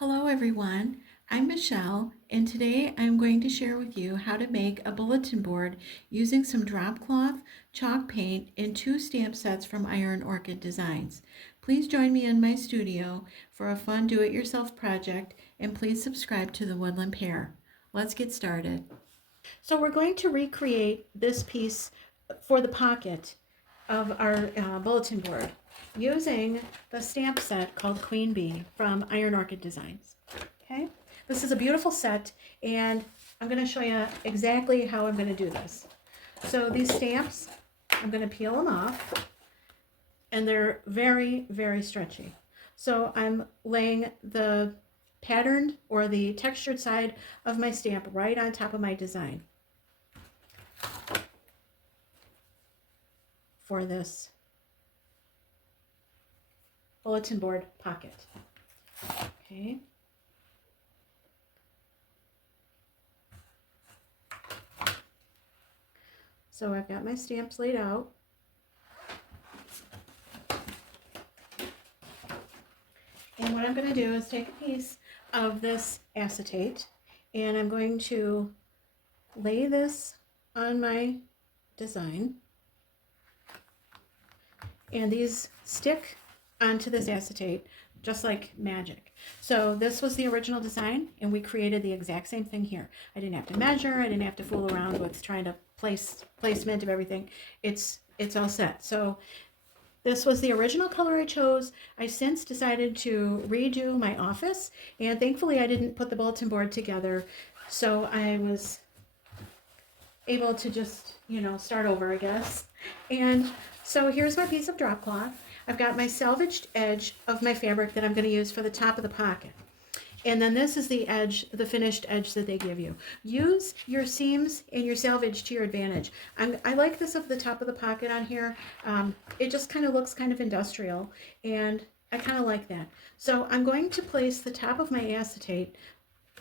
Hello everyone, I'm Michelle and today I'm going to share with you how to make a bulletin board using some Dropcloth, chalk paint, and two stamp sets from Iron Orchid Designs. Please join me in my studio for a fun do-it-yourself project and please subscribe to the Woodland Pear. Let's get started. So we're going to recreate this piece for the pocket of our bulletin board using the stamp set called Queen Bee from Iron Orchid Designs. Okay, this is a beautiful set and I'm going to show you exactly how I'm going to do this. So these stamps, I'm going to peel them off and they're very, very stretchy. So I'm laying the patterned or the textured side of my stamp right on top of my design for this bulletin board pocket. Okay. So I've got my stamps laid out. And what I'm going to do is take a piece of this acetate and I'm going to lay this on my design. And these stick onto this acetate just like magic. So this was the original design and we created the exact same thing here. I didn't have to measure, I didn't have to fool around with trying to placement of everything. It's all set. So this was the original color I chose. I since decided to redo my office and thankfully I didn't put the bulletin board together, so I was able to just, start over, I guess. And so here's my piece of drop cloth. I've got my salvaged edge of my fabric that I'm going to use for the top of the pocket. And then this is the edge, the finished edge that they give you. Use your seams and your salvage to your advantage. I like this of the top of the pocket on here. It just kind of looks kind of industrial and I kind of like that. So I'm going to place the top of my acetate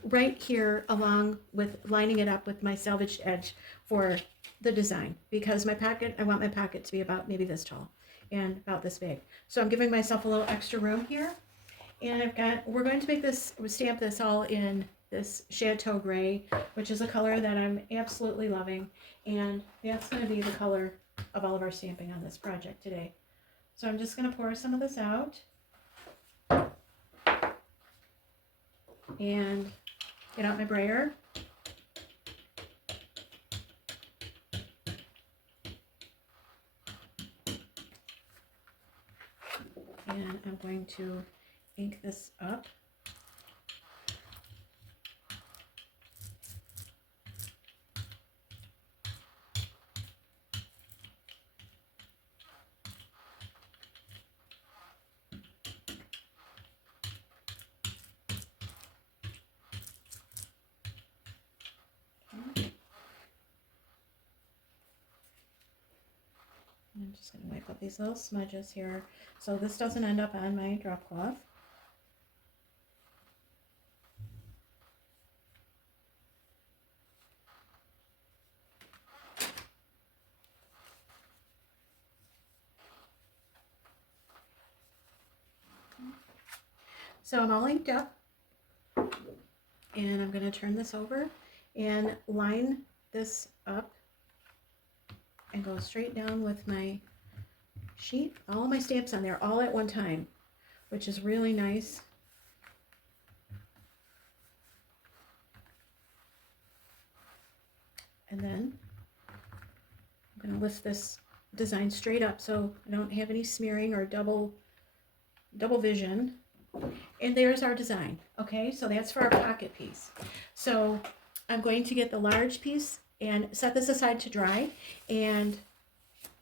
right here along with lining it up with my salvaged edge for the design because my pocket, I want my pocket to be about maybe this tall and about this big. So I'm giving myself a little extra room here. And we're going to make this, stamp this all in this Chateau Gray, which is a color that I'm absolutely loving. And that's going to be the color of all of our stamping on this project today. So I'm just going to pour some of this out. And get out my brayer. And I'm going to ink this up. I'm just going to wipe up these little smudges here so this doesn't end up on my drop cloth. So I'm all inked up and I'm going to turn this over and line this up and go straight down with my sheet. All of my stamps on there all at one time, which is really nice. And then I'm going to lift this design straight up so I don't have any smearing or double vision. And there's our design. Okay, so that's for our pocket piece. So I'm going to get the large piece and set this aside to dry, and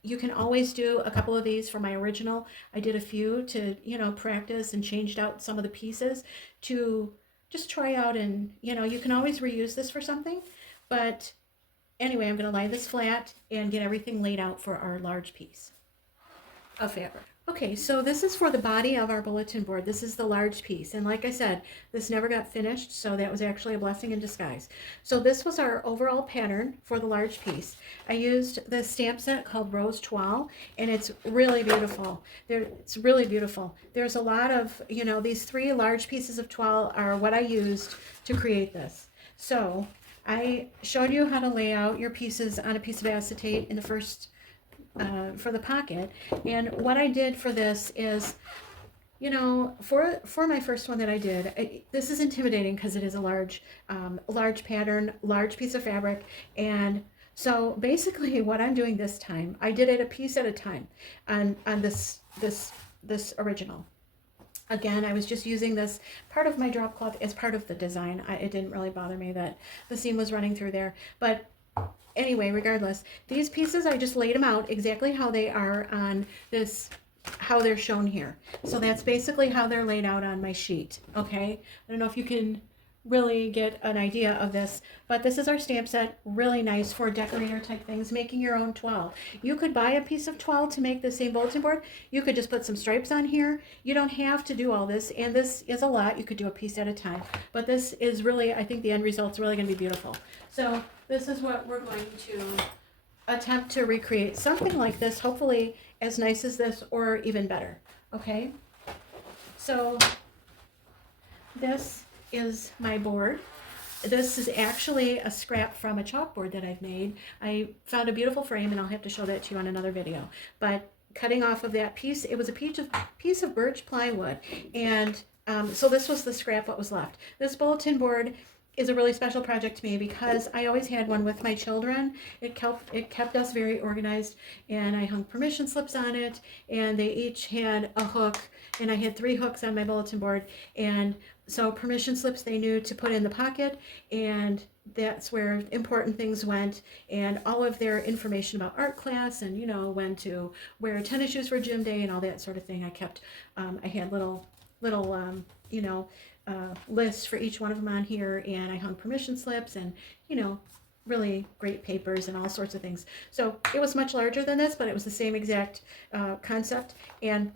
you can always do a couple of these for my original. I did a few to, practice and changed out some of the pieces to just try out, and, you can always reuse this for something. But anyway, I'm going to lie this flat and get everything laid out for our large piece of fabric. Okay, so this is for the body of our bulletin board. This is the large piece. And like I said, this never got finished, so that was actually a blessing in disguise. So this was our overall pattern for the large piece. I used the stamp set called Rose Toile, and it's really beautiful. It's really beautiful. There's a lot of, you know, these 3 large pieces of toile are what I used to create this. So I showed you how to lay out your pieces on a piece of acetate in the first for the pocket. And what I did for this is, you know, for my first one that I did, this is intimidating because it is a large pattern, large piece of fabric. And so basically what I'm doing this time, I did it a piece at a time on this original. Again, I was just using this part of my drop cloth as part of the design. It didn't really bother me that the seam was running through there, but anyway, regardless, these pieces, I just laid them out exactly how they are on this, how they're shown here. So that's basically how they're laid out on my sheet, okay? I don't know if you can really get an idea of this, but this is our stamp set. Really nice for decorator type things, making your own toile. You could buy a piece of toile to make the same bulletin board. You could just put some stripes on here. You don't have to do all this, and this is a lot. You could do a piece at a time, but this is really, I think the end result's really going to be beautiful. So this is what we're going to attempt to recreate, something like this, hopefully as nice as this or even better. Okay, so this is my board. This is actually a scrap from a chalkboard that I've made. I found a beautiful frame, and I'll have to show that to you on another video. But cutting off of that piece, it was a piece of birch plywood, and so this was the scrap what was left. This bulletin board is a really special project to me because I always had one with my children. It kept us very organized, and I hung permission slips on it, and they each had a hook, and I had 3 hooks on my bulletin board, and so permission slips they knew to put in the pocket, and that's where important things went, and all of their information about art class, and you know, when to wear tennis shoes for gym day and all that sort of thing. I kept I had little you know, lists for each one of them on here, and I hung permission slips and, you know, really great papers and all sorts of things. So it was much larger than this, but it was the same exact concept. And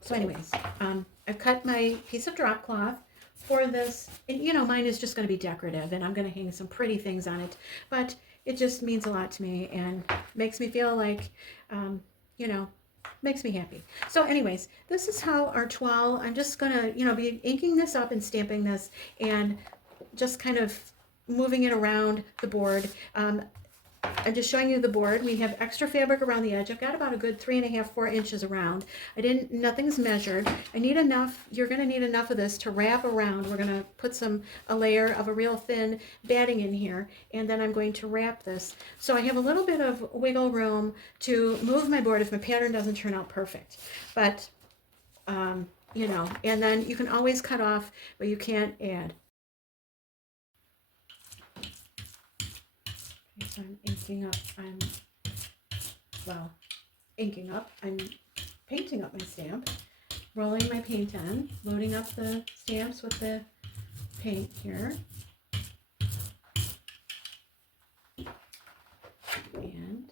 so anyways, I've cut my piece of drop cloth for this, and you know, mine is just going to be decorative, and I'm going to hang some pretty things on it, but it just means a lot to me and makes me feel like, you know, makes me happy. So anyways, this is how our toile, I'm just gonna, you know, be inking this up and stamping this and just kind of moving it around the board. I'm just showing you the board. We have extra fabric around the edge. I've got about a good 3.5, 4 inches around. Nothing's measured. I need enough, you're gonna need enough of this to wrap around. We're gonna put a layer of a real thin batting in here, and then I'm going to wrap this. So I have a little bit of wiggle room to move my board if my pattern doesn't turn out perfect. But, you know, and then you can always cut off, but you can't add. So I'm inking up, I'm painting up my stamp, rolling my paint on, loading up the stamps with the paint here, and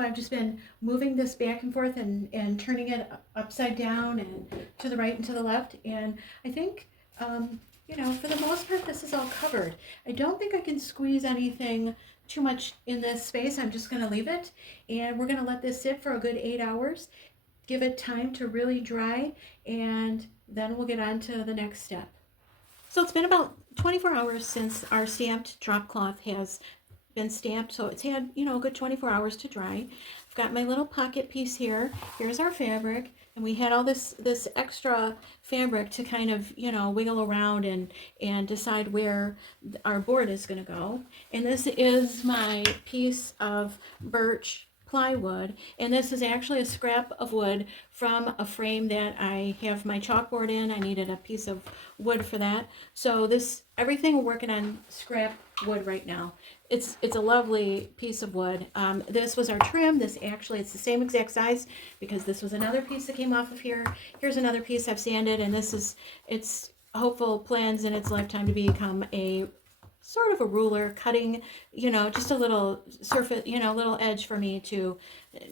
So I've just been moving this back and forth and turning it upside down and to the right and to the left. And I think, you know, for the most part, this is all covered. I don't think I can squeeze anything too much in this space. I'm just going to leave it. And we're going to let this sit for a good 8 hours. Give it time to really dry. And then we'll get on to the next step. So it's been about 24 hours since our stamped drop cloth has been stamped, so it's had, you know, a good 24 hours to dry. I've got my little pocket piece here. Here's our fabric, and we had all this extra fabric to kind of, you know, wiggle around and decide where our board is going to go. And this is my piece of birch plywood, and this is actually a scrap of wood from a frame that I have my chalkboard in. I needed a piece of wood for that. So this, everything we're working on scrap wood right now. It's a lovely piece of wood. This was our trim. This actually, it's the same exact size because this was another piece that came off of here. Here's another piece I've sanded, and this is, it's hopeful plans in its lifetime to become a sort of a ruler, cutting, you know, just a little surface, you know, little edge for me to,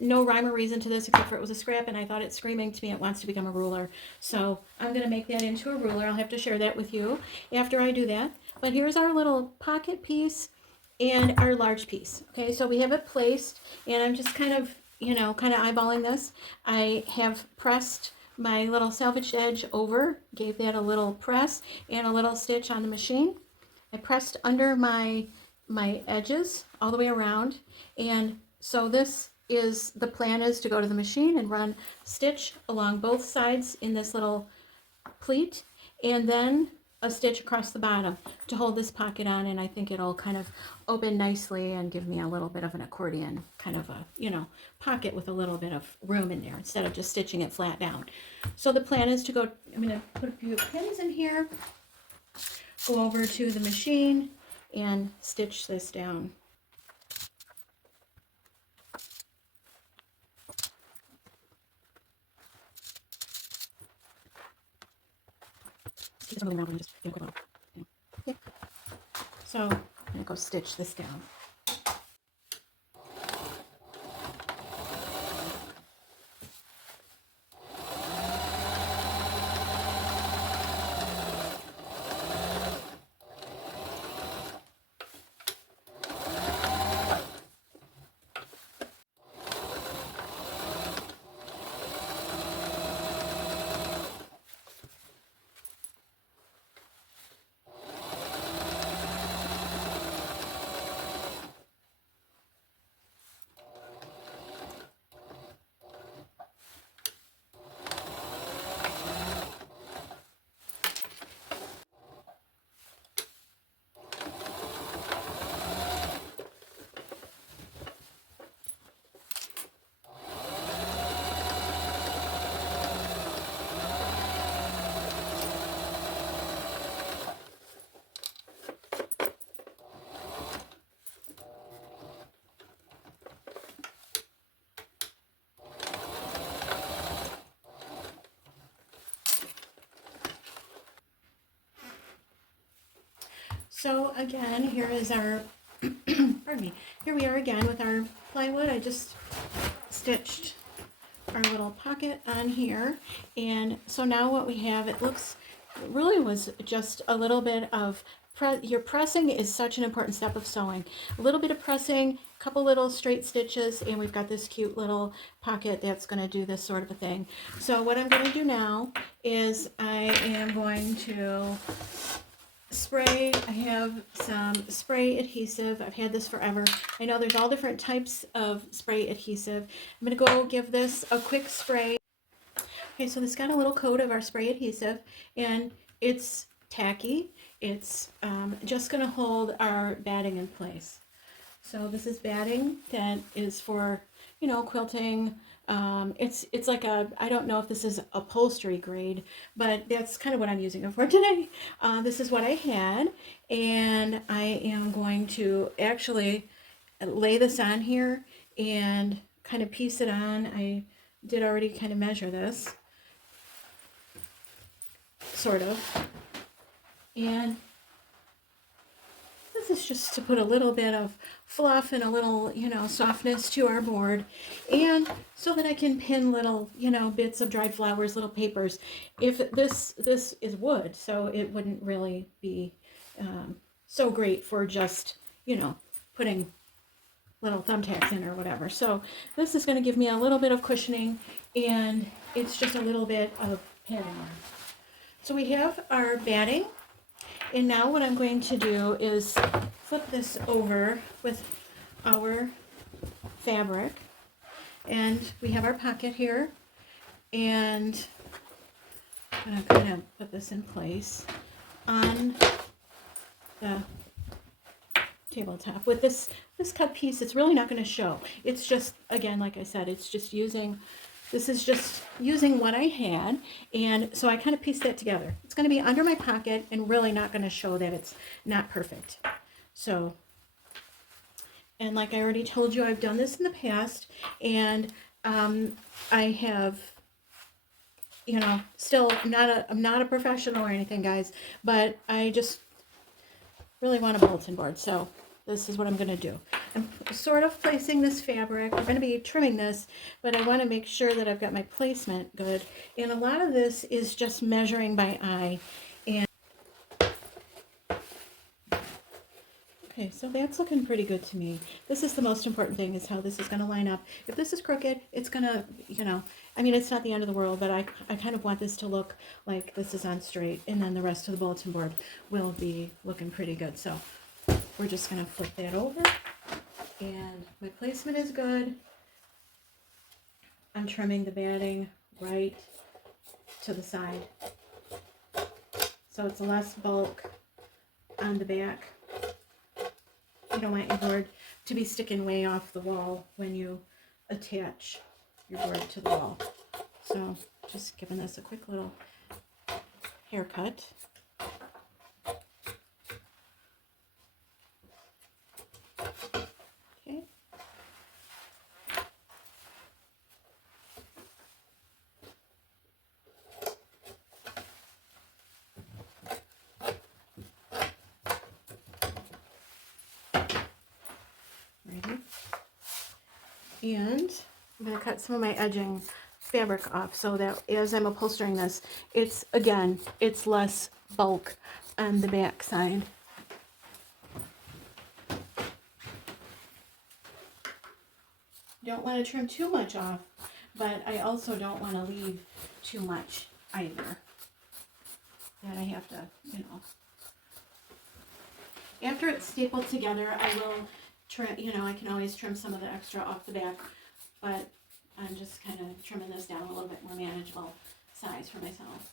no rhyme or reason to this except for it was a scrap and I thought it screaming to me it wants to become a ruler. So I'm going to make that into a ruler. I'll have to share that with you after I do that. But here's our little pocket piece and our large piece. Okay, so we have it placed, and I'm just kind of, you know, kind of eyeballing this. I have pressed my little salvaged edge over, gave that a little press and a little stitch on the machine. I pressed under my edges all the way around, and so this is, the plan is to go to the machine and run stitch along both sides in this little pleat, and then a stitch across the bottom to hold this pocket on, and I think it'll kind of open nicely and give me a little bit of an accordion kind of a, you know, pocket with a little bit of room in there instead of just stitching it flat down. So the plan is to go, I'm going to put a few pins in here, go over to the machine and stitch this down. So I'm going to go stitch this down. So again, here is our, pardon me, here we are again with our plywood. I just stitched our little pocket on here. And so now what we have, it looks, it really was just a little bit of, your pressing is such an important step of sewing. A little bit of pressing, a couple little straight stitches, and we've got this cute little pocket that's going to do this sort of a thing. So what I'm going to do now is I am going to spray. I have some spray adhesive. I've had this forever. I know there's all different types of spray adhesive. I'm going to go give this a quick spray. Okay, so this got a little coat of our spray adhesive, and it's tacky. It's just going to hold our batting in place. So this is batting that is for, you know, quilting. It's like a, I don't know if this is upholstery grade, but that's kind of what I'm using it for today. This is what I had, and I am going to actually lay this on here and kind of piece it on. I did already kind of measure this, sort of, and this is just to put a little bit of fluff and a little, softness to our board, and so that I can pin little, bits of dried flowers, little papers. If this is wood, so it wouldn't really be so great for just, putting little thumbtacks in or whatever. So this is going to give me a little bit of cushioning, and it's just a little bit of padding. So we have our batting, and now what I'm going to do is flip this over with our fabric, and we have our pocket here, and I'm going to kind of put this in place on the tabletop. With this cut piece, it's really not going to show. It's just, again, like I said, it's just using, this is just using what I had, and so I kind of pieced that together. It's going to be under my pocket and really not going to show that it's not perfect. So, and like I already told you, I've done this in the past, and I have, still I'm not a professional or anything, guys, but I just really want a bulletin board. So this is what I'm going to do. I'm sort of placing this fabric. We're going to be trimming this, but I want to make sure that I've got my placement good. And a lot of this is just measuring by eye. And okay, so that's looking pretty good to me. This is the most important thing, is how this is going to line up. If this is crooked, it's going to, it's not the end of the world, but I kind of want this to look like this is on straight, and then the rest of the bulletin board will be looking pretty good. So we're just going to flip that over, and my placement is good. I'm trimming the batting right to the side, so it's less bulk on the back. You don't want your board to be sticking way off the wall when you attach your board to the wall. So just giving this a quick little haircut. Okay. Ready? And I'm going to cut some of my edging fabric off so that as I'm upholstering this, it's less bulk on the back side. Don't want to trim too much off, but I also don't want to leave too much either. That I have to, After it's stapled together, I will trim, I can always trim some of the extra off the back, but I'm just kind of trimming this down a little bit more manageable size for myself.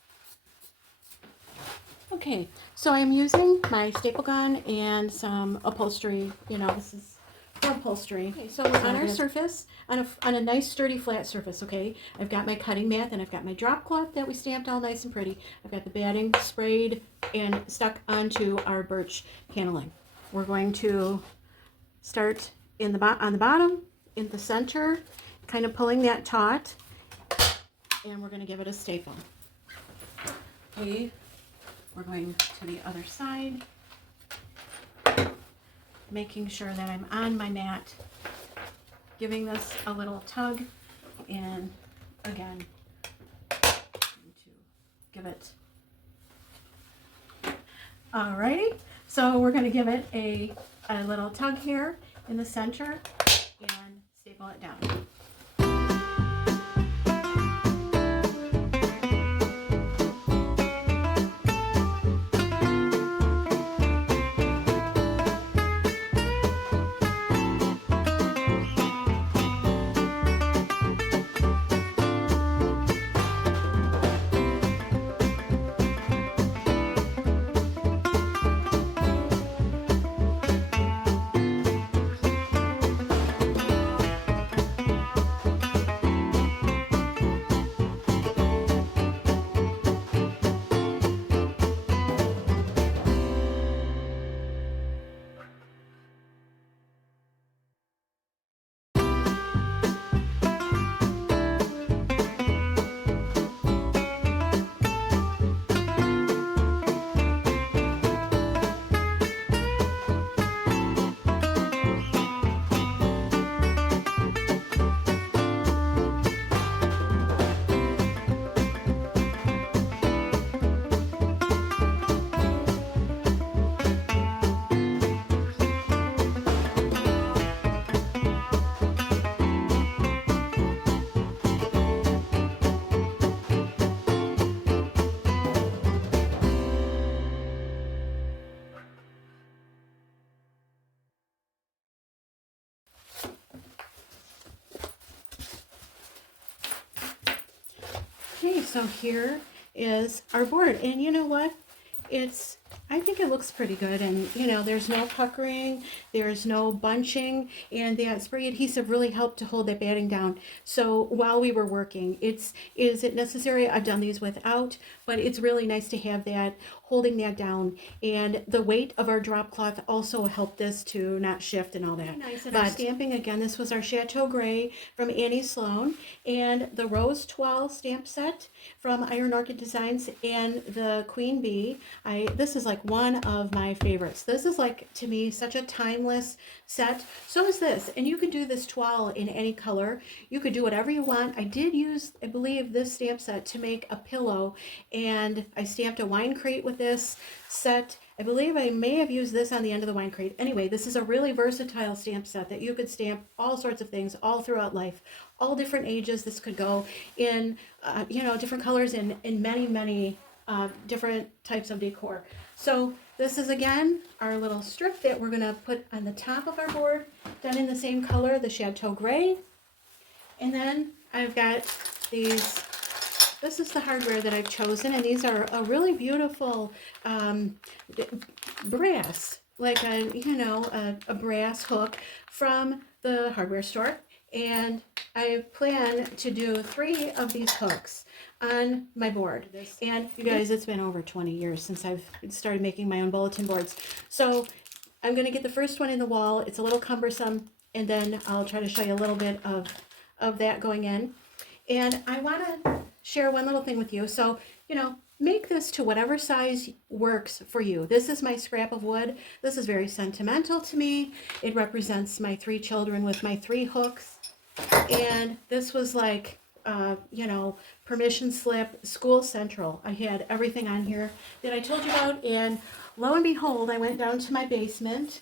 Okay, so I'm using my staple gun and some upholstery. This is for upholstery. Okay, so we're on our surface, on a nice sturdy flat surface, okay? I've got my cutting mat, and I've got my drop cloth that we stamped all nice and pretty. I've got the batting sprayed and stuck onto our birch paneling. We're going to start on the bottom, in the center, kind of pulling that taut, and we're going to give it a staple. Okay, we're going to the other side, making sure that I'm on my mat, giving this a little tug, and again, to give it. Alrighty, so we're going to give it a little tug here in the center and staple it down. So here is our board, and you know what? I think it looks pretty good, and you know, there's no puckering, there's no bunching, and that spray adhesive really helped to hold that batting down. So while we were working, is it necessary? I've done these without, but it's really nice to have that holding that down, and the weight of our drop cloth also helped this to not shift and all that. Nice. And our stamping, again, this was our Chateau Gray from Annie Sloan, and the Rose Toile stamp set from Iron Orchid Designs, and the Queen Bee. This is like one of my favorites. This is like, to me, such a timeless set. So is this, and you can do this toile in any color. You could do whatever you want. I did use, I believe, this stamp set to make a pillow, and I stamped a wine crate with this set. I believe I may have used this on the end of the wine crate. Anyway, this is a really versatile stamp set that you could stamp all sorts of things all throughout life, all different ages. This could go in, you know, different colors in many different types of decor. So this is, again, our little strip that we're going to put on the top of our board, done in the same color, the Chateau Gray. And then I've got these. This is the hardware that I've chosen, and these are a really beautiful brass, like a brass hook from the hardware store. And I plan to do 3 of these hooks on my board. And you guys, it's been over 20 years since I've started making my own bulletin boards. So I'm going to get the first one in the wall. It's a little cumbersome, and then I'll try to show you a little bit of that going in. And I want to share one little thing with you. So, you know, make this to whatever size works for you. This is my scrap of wood. This is very sentimental to me. It represents my 3 children with my 3 hooks. And this was like, you know, permission slip, School Central. I had everything on here that I told you about. And lo and behold, I went down to my basement,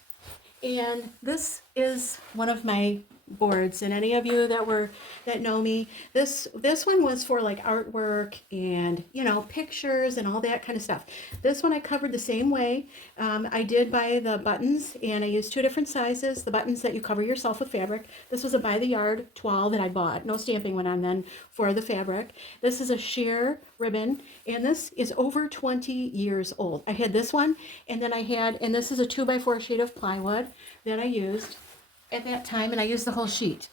and this is one of my boards. And any of you that know me, this one was for like artwork and, you know, pictures and all that kind of stuff. This one I covered the same way. I did buy the buttons, and I used 2 different sizes, the buttons that you cover yourself with fabric. This was a by the yard toile that I bought. No stamping went on then for the fabric. This is a sheer ribbon, and this is over 20 years old. I had this one, and then and this is a 2x4 sheet of plywood that I used at that time, and I used the whole sheet.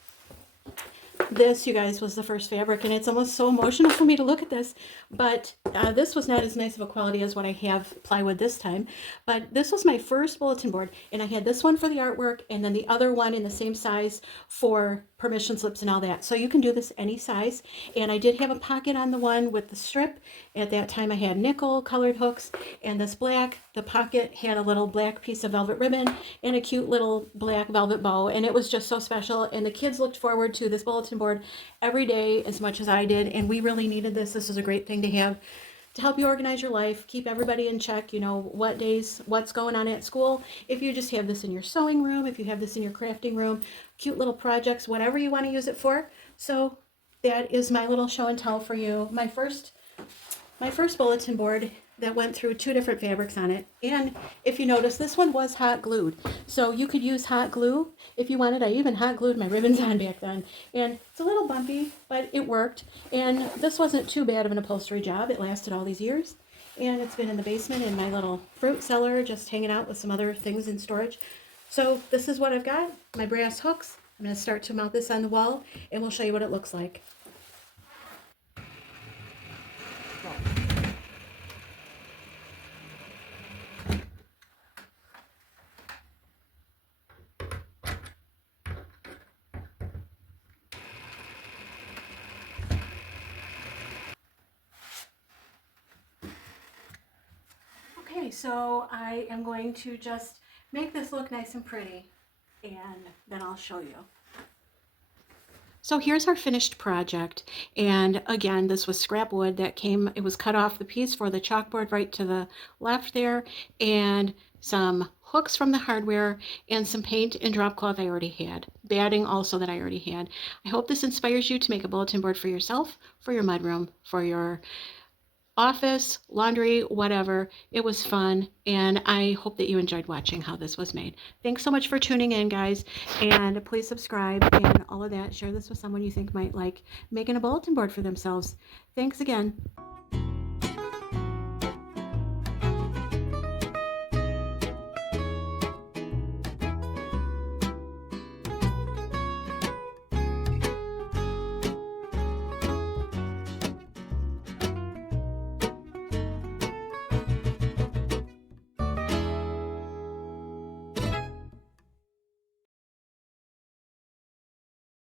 This, you guys, was the first fabric, and it's almost so emotional for me to look at this, but this was not as nice of a quality as what I have plywood this time. But this was my first bulletin board, and I had this one for the artwork, and then the other one in the same size for permission slips and all that. So you can do this any size. And I did have a pocket on the one with the strip. At that time I had nickel colored hooks, and this black, the pocket had a little black piece of velvet ribbon and a cute little black velvet bow, and it was just so special. And the kids looked forward to this bulletin board every day as much as I did, and we really needed this. This was a great thing to have to help you organize your life, keep everybody in check, you know, what days, what's going on at school. If you just have this in your sewing room, if you have this in your crafting room, cute little projects, whatever you want to use it for. So that is my little show and tell for you. My first bulletin board that went through 2 different fabrics on it. And if you notice, this one was hot glued. So you could use hot glue if you wanted. I even hot glued my ribbons on back then. And it's a little bumpy, but it worked. And this wasn't too bad of an upholstery job. It lasted all these years. And it's been in the basement in my little fruit cellar, just hanging out with some other things in storage. So this is what I've got, my brass hooks. I'm going to start to mount this on the wall, and we'll show you what it looks like. Okay, so I am going to just make this look nice and pretty, and then I'll show you. So here's our finished project, and again, this was scrap wood that came, it was cut off the piece for the chalkboard right to the left there, and some hooks from the hardware, and some paint and drop cloth I already had, batting also that I already had. I hope this inspires you to make a bulletin board for yourself, for your mudroom, for your office, laundry, whatever. It was fun, and I hope that you enjoyed watching how this was made. Thanks so much for tuning in, guys, and please subscribe and all of that. Share this with someone you think might like making a bulletin board for themselves. Thanks again.